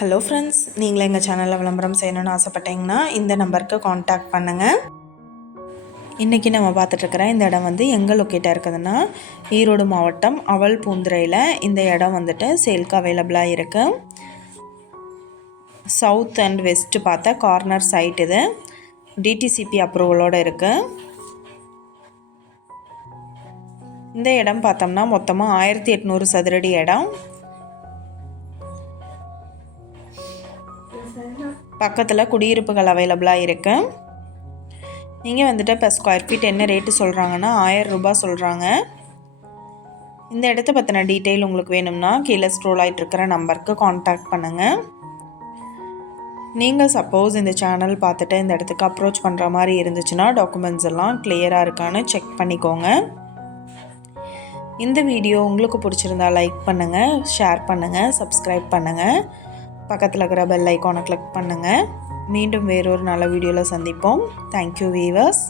Hello friends நீங்களும் எங்கள் சேனலில் விளம்பரம் செய்யணும்னு ஆசைப்பட்டீங்கன்னா இந்த நம்பருக்கு காண்டாக்ட் பண்ணுங்கள் இன்றைக்கி நம்ம பார்த்துட்ருக்குற இந்த இடம் வந்து எங்கே லொக்கேட்டாக இருக்குதுன்னா ஈரோடு மாவட்டம் அவல் பூந்துரையில் இந்த இடம் வந்துட்டு சேல்க்கு அவைலபிளாக இருக்குது சவுத் அண்ட் வெஸ்ட்டு பார்த்த கார்னர் சைட் இது. டிடிசிபி அப்ரூவலோடு இருக்குது இந்த இடம் பார்த்தோம்னா மொத்தமாக ஆயிரத்தி எட்நூறு சதுரடி இடம். பக்கத்தில் குடியிருப்புகள் அவைலபிளாக இருக்குது நீங்கள் வந்துட்டு இப்போ ஸ்கொயர் ஃபீட் என்ன ரேட்டு சொல்கிறாங்கன்னா ஆயிரம் ரூபாய் சொல்கிறாங்க இந்த இடத்த பற்றின டீட்டெயில் உங்களுக்கு வேணும்னா கீழே ஸ்க்ரோல் ஆகிட்டு இருக்கிற நம்பருக்கு காண்டாக்ட் பண்ணுங்கள் நீங்கள் சப்போஸ் இந்த சேனல் பார்த்துட்டு இந்த இடத்துக்கு அப்ரோச் பண்ணுற மாதிரி இருந்துச்சுன்னா டாக்குமெண்ட்ஸ் எல்லாம் கிளியராக இருக்கான்னு செக் பண்ணிக்கோங்க. இந்த வீடியோ உங்களுக்கு பிடிச்சிருந்தா லைக் பண்ணுங்கள் ஷேர் பண்ணுங்கள் சப்ஸ்கிரைப் பண்ணுங்கள் பக்கத்தில் இருக்கிற பெல் ஐக்கானை கிளிக் பண்ணுங்கள் மீண்டும் வேறொரு நல்ல வீடியோவில் சந்திப்போம். Thank you viewers